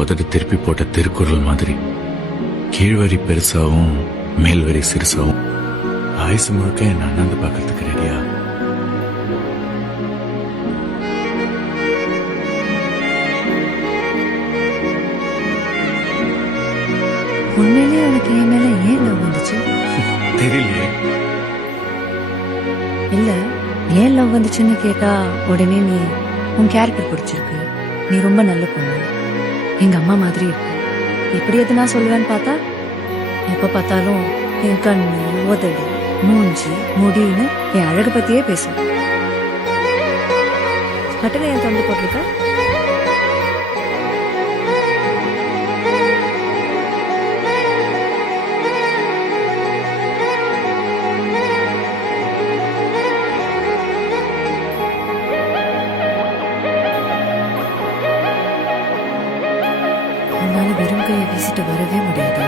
உதடு திருப்பி போட்ட திருக்குறள் மாதிரி கீழ்வரி பெருசாவும் மேல்வரி சிறுசாவும் ஆயுசு முழுக்க என் அண்ணாந்து பாக்கிறதுக்கு ரெடியா? உண்மையிலேயே உனக்கு என் மேல ஏன் லவ் வந்துச்சு? தெரியலையே. இல்ல, ஏன் லவ் வந்துச்சுன்னு கேட்டா உடனே நீ உன் கேரக்டர் பிடிச்சிருக்கு, நீ ரொம்ப நல்ல பொண்ணு, எங்க அம்மா மாதிரி இருக்கு, இப்படி எது நான் சொல்லுவேன்னு பார்த்தா எப்ப பார்த்தாலும் என் கண்ணு, உதடு, மூஞ்சி, முடின்னு என் அழகு பத்தியே பேசும். பட்டுல என் தொண்டு போட்டிருக்க. உன்னால வெறும் கையை வீசிட்டு வரவே முடியாதா?